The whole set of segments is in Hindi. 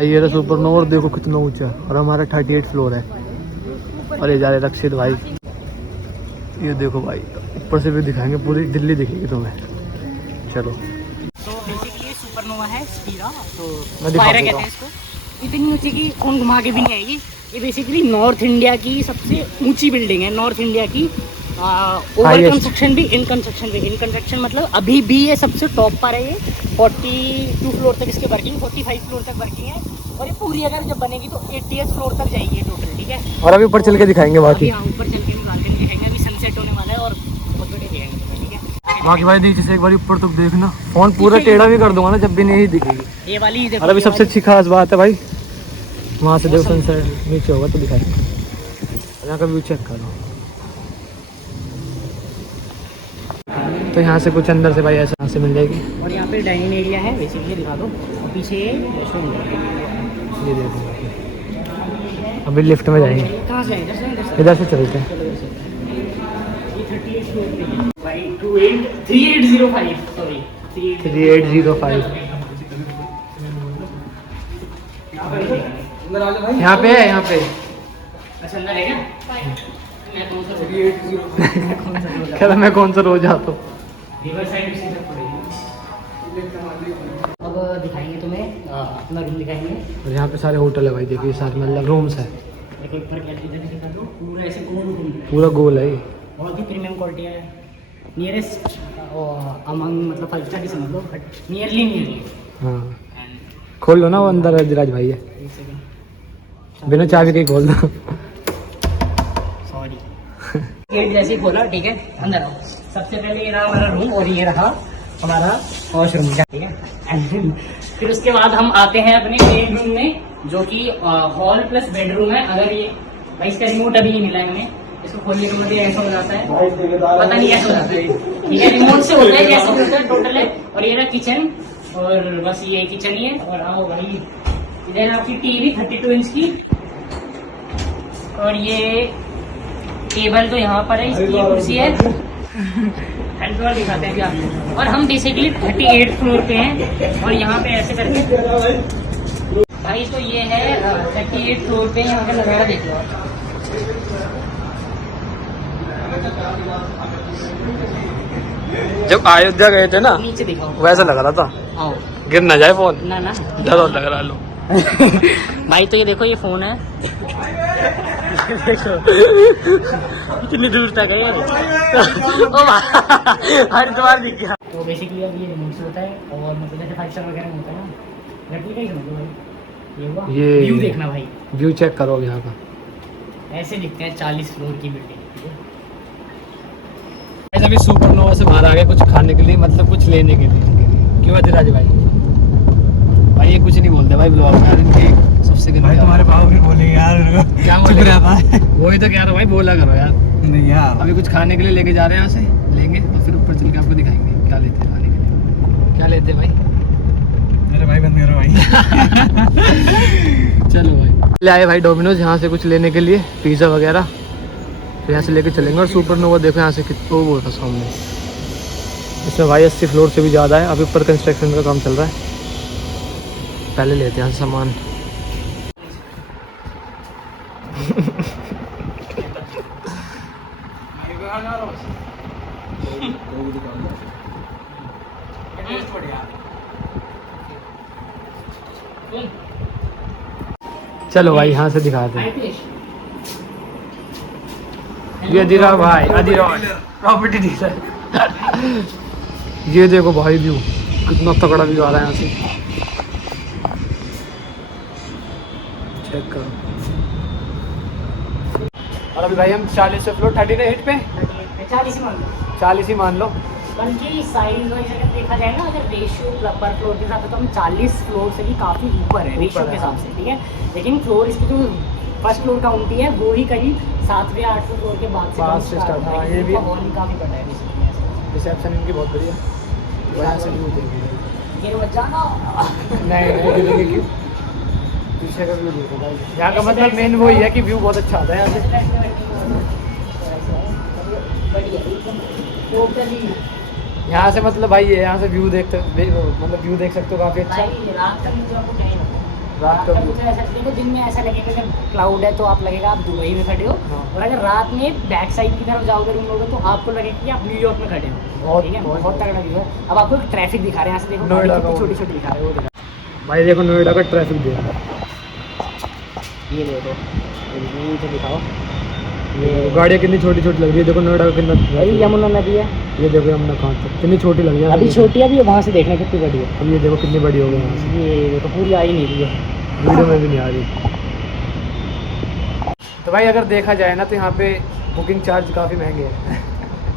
ये रहा सुपरनोवा, देखो कितना ऊंचा, और हमारा 38 फ्लोर है। और ये जा रहे रक्षित भाई, ये देखो भाई ऊपर से भी दिखाएंगे, पूरी दिल्ली दिखेगी तुम्हें। चलो तो बेसिकली सुपरनोवा है स्पीरा, तो मैं दिखा कहते हैं इसको। इतनी ऊंची की फोन घुमा के भी नहीं आएगी। ये बेसिकली नॉर्थ इंडिया की सबसे ऊंची बिल्डिंग है, नॉर्थ इंडिया की। ओवर कंस्ट्रक्शन भी, इन कंस्ट्रक्शन भी। इन कंस्ट्रक्शन मतलब अभी भी ये सबसे टॉप पर है। ये 42 फ्लोर तक इसके वर्किंग, 45 फ्लोर तक वर्किंग है। और ये पूरी अगर जब बनेगी तो 80th फ्लोर तक जाएगी टोटल, ठीक है। और अभी ऊपर चल के दिखाएंगे बाकी। यहाँ ऊपर चल के निकाल के दिखाएंगे, अभी सनसेट होने वाला है और बहुत बड़े दिखाएंगे, ठीक है। बाकी भाई नीचे से एक बार ऊपर तक देखना, फोन पूरा टेढ़ा भी कर दूंगा ना जब भी नहीं दिखेगी ये वाली देखो। और अभी सबसे अच्छी खास बात है भाई, वहाँ से देखो सनसेट नीचे होगा तो दिखाएंगे। यहाँ का व्यू चेक करो। तो यहाँ से कुछ अंदर से भाई ऐसा यहाँ से मिल जाएगी। और यहाँ पे डाइनिंग एरिया है, बेसिकली दिखा दो। और पीछे रेस्टोरेंट, ये देखो अभी लिफ्ट में जाएंगे। कहाँ से इधर से चलते हैं। ये 38 फ्लोर पे है भाई। 3805 सॉरी 3805 यहाँ पे है, यहाँ पे। अच्छा अंदर है क्या? मैं कौन सा कहता मैं कौन सा रोज आता हूँ। रिवर साइड से तक पड़ेगी। अब दिखाएंगे तुम्हें अपना रूम दिखाएंगे। और यहाँ पे सारे होटल है भाई, देखिए सारे मतलब रूम्स है। देखो ऊपर क्या दिखा दो, पूरा ऐसे गोल रूम, पूरा गोल है ये। बहुत ही प्रीमियम क्वालिटी है। नियरेस्ट अमंग मतलब 5 स्टार की समझ लो, बट नियरली। हाँ खोल लो ना, वो अंदर राज भाई है, एक सेकंड, बिना चाबी के ही खोल दो। सॉरी गेट जैसे ही खोला, ठीक है अंदर आओ। सबसे पहले ये रहा हमारा रूम और ये रहा हमारा वॉशरूम, ठीक है। एंड फिर उसके बाद हम आते हैं अपने बेडरूम में, जो कि हॉल प्लस बेडरूम है। अगर ये भाई इसका रिमोट अभी नहीं मिला है हमें, इसको खोलने के बाद ऐसा हो जाता है, पता नहीं कैसे हो जाता है, ठीक है। रिमोट से होता है जैसे होता है टोटल है। और ये रहा किचन, और बस ये किचन ही है। और आओ भाई, इधर आपकी टीवी 32 इंच की, और ये टेबल तो यहाँ पर है, इसकी कुर्सी है। फ्लोर दिखाते हैं क्या। और हम बेसिकली 38 फ्लोर पे हैं, और यहाँ पे ऐसे करके भाई तो ये है 38 फ्लोर पे। यहाँ का नजारा देख लो। जब अयोध्या गए थे ना, नीचे दिखाओ, वैसा लग रहा था, आओ गिर ना जाए फोन, ना ना ज्यादा लग रहा लो। भाई तो ये देखो, ये फोन है। देखो कितनी दूर तक है हरिद्वार दिख गया। तो बेसिकली अब ये रिमोट से होता है, और मतलब जैसे 5 स्टार वगैरह में होता है ना, रेप्लिका ही समझो भाई। ये हुआ, ये व्यू देखना भाई, व्यू चेक करो अब यहाँ का। ऐसे दिखते हैं 40 फ्लोर की बिल्डिंग। अभी सुपरनोवा से बाहर आ गए कुछ खाने के लिए, मतलब कुछ लेने के लिए। क्यों अधिराज भाई? भाई ये कुछ नहीं बोलते भाई ब्लॉग में, इनकी सबसे भाई तुम्हारे भाव भी बोले यार, क्या बोल रहा है? वही तो कह रहा भाई, बोला करो यार। नहीं यार, अभी कुछ खाने के लिए लेके जा रहे हैं, यहाँ से लेंगे और फिर ऊपर चल के आपको दिखाएंगे क्या लेते हैं खाने के लिए। क्या लेते हैं भाई? मेरे भाई बंद करो भाई। चलो भाई, ले आए भाई डोमिनोज यहाँ से कुछ लेने के लिए, पिज़्ज़ा वगैरह। तो यहाँ से लेके चलेंगे। और सुपरनोवा देखो यहाँ से कितना वो था सामने, इसमें भाई 80 फ्लोर से भी ज़्यादा है। अभी ऊपर कंस्ट्रक्शन का काम चल रहा है, पहले लेते हैं सामान। चलो भाई यहाँ से दिखाते हैं। ये अधिरा भाई, अधिरा प्रॉपर्टी डीलर। ये देखो भाई व्यू कितना तगड़ा व्यू आ रहा है यहाँ से, चेक करो। और अभी भाई हम 40 फ्लोर 38 पे 40 ही मान लो। बल्कि साइज वाइज अगर देखा जाए ना, अगर रेशियो पर फ्लोर के हिसाब से तो हम 40 फ्लोर से भी काफ़ी ऊपर है रेशियो के हिसाब से, ठीक है। लेकिन फ्लोर इसकी जो फर्स्ट फ्लोर काउंटी है वो ही करीब 7वें 8वें फ्लोर के बाद से स्टार्ट है। ये भी हॉल काफ़ी बड़ा है बेसिकली। रिसेप्शन इनकी बहुत बढ़िया, वहाँ से व्यू देंगे। ये मत जाना नहीं देखेंगे क्यों, पीछे का व्यू देखो भाई। यहाँ का मतलब मेन वही है कि व्यू बहुत अच्छा आता है यहाँ से। यहाँ से मतलब भाई ये यहाँ से व्यू देखते मतलब व्यू देख सकते हो काफ़ी अच्छा। रात का तो ऐसा देखो, दिन में ऐसा लगेगा जब क्लाउड है तो आप लगेगा आप दुबई में खड़े हो, और अगर रात में बैक साइड की तरफ जाओगे रूम लोगे तो आपको लगेगा कि आप न्यूयॉर्क में खड़े हो। ठीक है, बहुत तगड़ा व्यू है। अब आपको ट्रैफिक दिखा रहे हैं, यहाँ से देखो नोएडा का छोटी छोटी दिखा रहे हैं, वो दिखा भाई देखो नोएडा का ट्रैफिक देखो, ये देखो, नीचे दिखाओ, ये गाड़ियाँ कितनी छोटी छोटी लग रही है। देखो नोएडा का कितना वही यमुना नदी है। ये देखो यमुना कहाँ तक कितनी छोटी लग रही है। अभी छोटी है, अभी वहाँ से देखना कितनी बड़ी है। अब ये देखो कितनी बड़ी हो गई यहाँ से, ये देखो पूरी आ ही नहीं रही है। वीडियो में भी नहीं आ रही। तो भाई अगर देखा जाए ना तो यहाँ पे बुकिंग चार्ज काफ़ी महंगे हैं।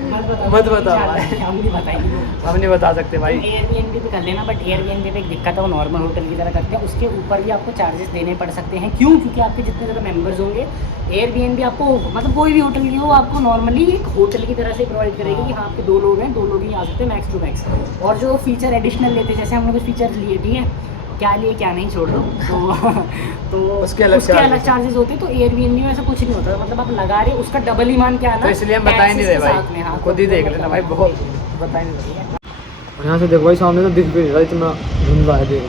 मत बताओ हम नहीं बताएंगे, हम नहीं बता सकते भाई। एयरबीएनबी पे कर लेना, बट एयरबीएनबी पे एक दिक्कत है, वो नॉर्मल होटल की तरह करते हैं, उसके ऊपर भी आपको चार्जेस देने पड़ सकते हैं। क्यों? क्योंकि आपके जितने ज़्यादा मेंबर्स होंगे, एयरबीएनबी आपको मतलब कोई भी होटल लियो, आपको नॉर्मली एक होटल की तरह से प्रोवाइड करेगी कि हाँ आपके 2 लोग हैं, 2 लोग ही आ सकते हैं मैक्स टू मैक्स। और जो फीचर एडिशनल लेते हैं, जैसे हमने कुछ फीचर लिए, ठीक है, क्या लिए क्या नहीं छोड़ दो, तो उसके अलग चार्जेस होते हैं। तो एयरबीएनबी में ऐसा कुछ नहीं होता, मतलब आप लगा रहे उसका डबल ही मान के आना। तो इसलिए हम बता ही नहीं रहे भाई, हाँ, खुद ही देख लेना भाई, बहुत बता ही नहीं रहे। और यहाँ से देखो भाई सामने तो दिख भी नहीं रहा, इतना धुंधला है। देखो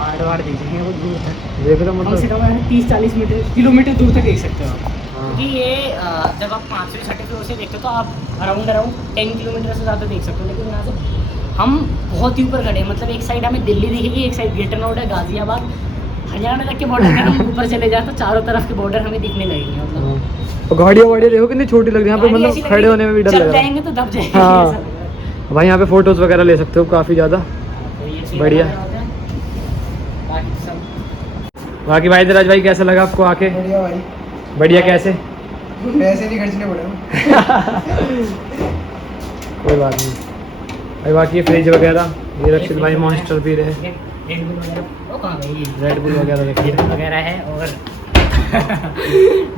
आड़ दीजिए, वो दूर तक देख रहे हो कम से मतलब कम 30-40 किलोमीटर दूर तक देख सकते हो आप। हाँ। क्योंकि ये जब आप 5वीं 6वीं फ्लोर से देखते हो तो आप अराउंड 10 किलोमीटर से ज़्यादा देख सकते हो, लेकिन यहाँ से हम बहुत ही ऊपर खड़े हैं। मतलब एक साइड हमें दिल्ली दिखेगी, एक साइड ग्रेटर नोएडा, गाजियाबाद, हरियाणा तक के बॉर्डर में हम ऊपर चले जाए तो चारों तरफ के बॉर्डर हमें दिखने लगेंगे। मतलब और गाड़ियाँ वाड़ियाँ देखो कितनी छोटी लग रही है यहाँ पे, गाड़ी मतलब ऐसी खड़े लगेगी, होने में भी डर चल लग रहा है। जाएंगे तो दब जाएंगे। हाँ। ऐसा लग रहा है। भाई यहाँ पे फोटोज वगैरह ले सकते हो काफ़ी ज़्यादा। तो ये चीज़ बढ़िया। वगैरह होता है। बाकी सब बाकी भाई धीराज भाई कैसा लगा आपको आके? बढ़िया भाई, बढ़िया कैसे? पैसे नहीं खर्चने पड़े। कोई बात नहीं भाई। बाकी फ्रिज वगैरह ये रक्षित भाई मॉन्स्टर पी रहे हैं, रेड बुल वगैरह, वो कहाँ गई? रेड बुल वगैरह रखी है। वगैरह है। और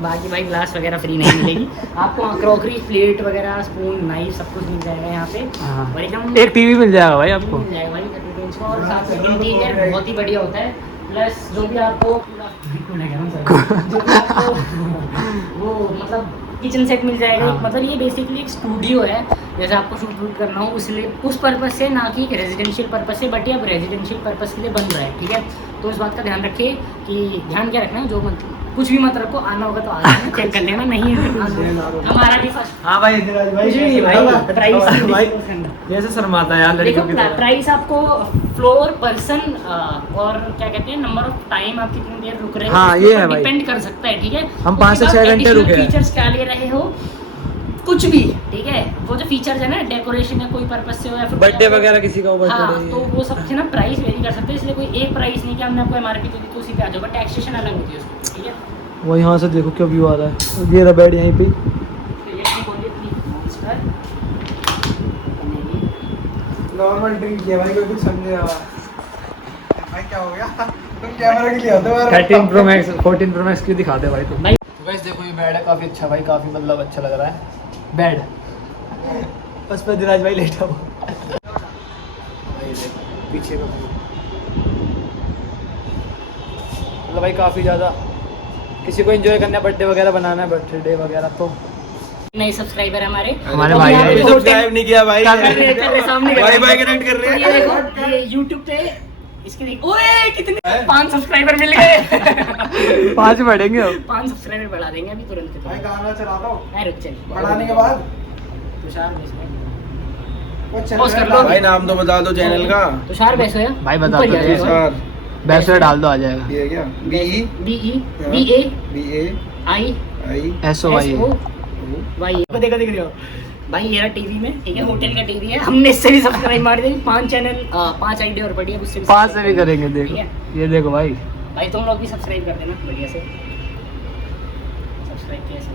बाकी भाई ग्लास वगैरह फ्री नहीं मिलेगी आपको, क्रॉकरी, प्लेट वगैरह, स्पून, नाइफ सब कुछ मिल जाएगा यहाँ पे। हाँ। और एकदम एक टीवी मिल जाएगा भाई आपको। मिल जाएगा भाई 30 इंच का, और साथ में इंटीरियर बहुत ही बढ़िया होता है। प्लस जो भी आपको जो भी आपको वो मतलब किचन सेट मिल जाएगा। हाँ। मतलब ये बेसिकली एक स्टूडियो है, जैसे आपको शूट वूट करना हो उसलिए, उस पर्पस से, ना कि रेजिडेंशियल पर्पस से, बट ये अब रेजिडेंशियल पर्पस के लिए बन रहा है। ठीक है, तो इस बात का ध्यान रखिए कि ध्यान क्या रखना है, जो मतलब कुछ भी मत रखो, आना होगा तो आ चेक कर लेना, नहीं है तो हमारा भी फर्स्ट। हाँ भाई धीराज कुछ भी नहीं भाई, प्राइस भाई जैसे शर्माता है यार देखो, लड़कियों की तरह। प्राइस आपको फ्लोर, पर्सन और क्या कहते हैं नंबर ऑफ टाइम आप कितनी देर रुक रहे हो, हाँ, उसके ये ऊपर है भाई। डिपेंड कर सकता है। ठीक है, हम 5 से 6 घंटे रुके हैं। फीचर्स क्या ले रहे हो, कुछ भी। ठीक है, वो जो फीचर्स है ना, डेकोरेशन या कोई पर्पस से हो या फिर बर्थडे वगैरह किसी का हाँ, बर्थडे, तो वो सब से ना प्राइस वेरी कर सकते हैं। इसलिए कोई एक प्राइस नहीं कि हमने आपको एमआरपी दे दी तो उसी पे आ जाओगा, टैक्सेशन अलग होती है उसकी। ठीक है, वो यहाँ से देखो क्या व्यू आ रहा है। ये रहा बेड यहीं पे। तो ये ठीक होगी नॉर्मल ड्रिंक किया भाई, कोई कुछ समझे भाई क्या हो गया? तुम कैमरा के लिए आते हो 13 Pro Max 14 Pro Max क्यों दिखाते हो भाई तुम? भाई। तो गाइस देखो ये बेड है, काफ़ी अच्छा भाई, काफ़ी मतलब अच्छा लग रहा है बेड। बस पे धीराज भाई लेटा हुआ। भाई देखो पीछे का व्यू, मतलब भाई काफ़ी ज़्यादा किसी को एंजॉय करना है, बर्थडे वगैरह बनाना है, बर्थडे वगैरह तो नए सब्सक्राइबर हमारे हमारे तो भाई यहाँ पे हैं। होटल- सब्सक्राइब नहीं किया भाई, कर रहे हैं, कर रहे हैं, सामने कर रहे हैं। भाई कनेक्ट कर रहे तो ये देखो, ये YouTube पे इसके देखो, ओए कितने 5 सब्सक्राइबर मिल गए। 5 बढ़ेंगे अब। 5 सब्सक्राइबर बढ़ा देंगे अभी तुरंत के भाई तुरंत। गाना चलाता हूँ है, रुक चलिए। बढ़ाने के बाद तुषार बेसो वो चल पॉज कर रहा लो। है। भाई नाम तो बता दो चैनल का। तुषार बेसो है भाई बता ऊपर दो ही आ जी, जाएगा। सर वैसे डाल दो आ जाएगा। ये है क्या? BE BE BA I I SOY भाई देखो देखो भाई, ये टीवी में, ठीक है, होटल का टीवी है, हमने इससे भी सब्सक्राइब मार दिया। 5 चैनल 5 आईडी और बढ़िया, उससे भी 5 से भी करेंगे। ठीक देखो है ये देखो भाई, भाई, तुम लोग भी सब्सक्राइब कर देना बढ़िया से। सब्सक्राइब कैसे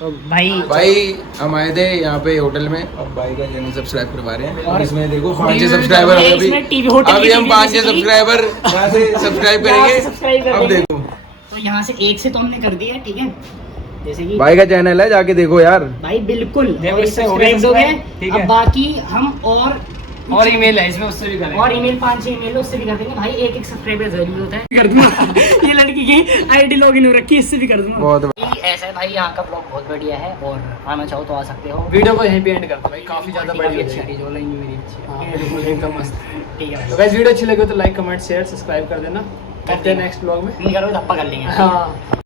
तो भाई हम आए थे यहाँ पे होटल में, अब भाई का चैनल सब्सक्राइब करवा रहे हैं। और और इसमें देखो 5 इसमें सब्सक्राइबर इसमें TV होटल अभी की हम TV 5 basically सब्सक्राइबर यहाँ से सब्सक्राइब यहाँ से सब्सक्राइब कर करेंगे। अब देंगे। देखो तो यहाँ से 1 से तो हमने कर दिया, ठीक है, जैसे कि भाई का चैनल है, जाके देखो यार। भाई बिल्कुल देखो, और इससे हो सब्सक्राइब गया हो गए। subscribe, ठीक अब है। बाकी हम और और ईमेल है इसमें, उससे भी करेंगे। और ईमेल 5-6 ईमेल उससे भी कर देंगे भाई, एक सब्सक्राइबर जरूर होता है, कर दूंगा। ये लड़की की आईडी लॉगिन हो रखी है, इससे भी कर दूंगा। बहुत ऐसा है भाई, यहाँ का ब्लॉग बहुत बढ़िया है और आना चाहो तो आ सकते हो। वीडियो को यहीं पे एंड करते हैं भाई, काफी ज्यादा बड़ी हो अच्छी जाएगी। जो लाइन मेरी अच्छी हाँ, है। बिल्कुल एकदम मस्त। ठीक है तो गाइस वीडियो अच्छी लगी हो तो लाइक कमेंट शेयर सब्सक्राइब कर देना। करते हैं नेक्स्ट ब्लॉग में। नहीं करोगे धप्पा कर लेंगे। हाँ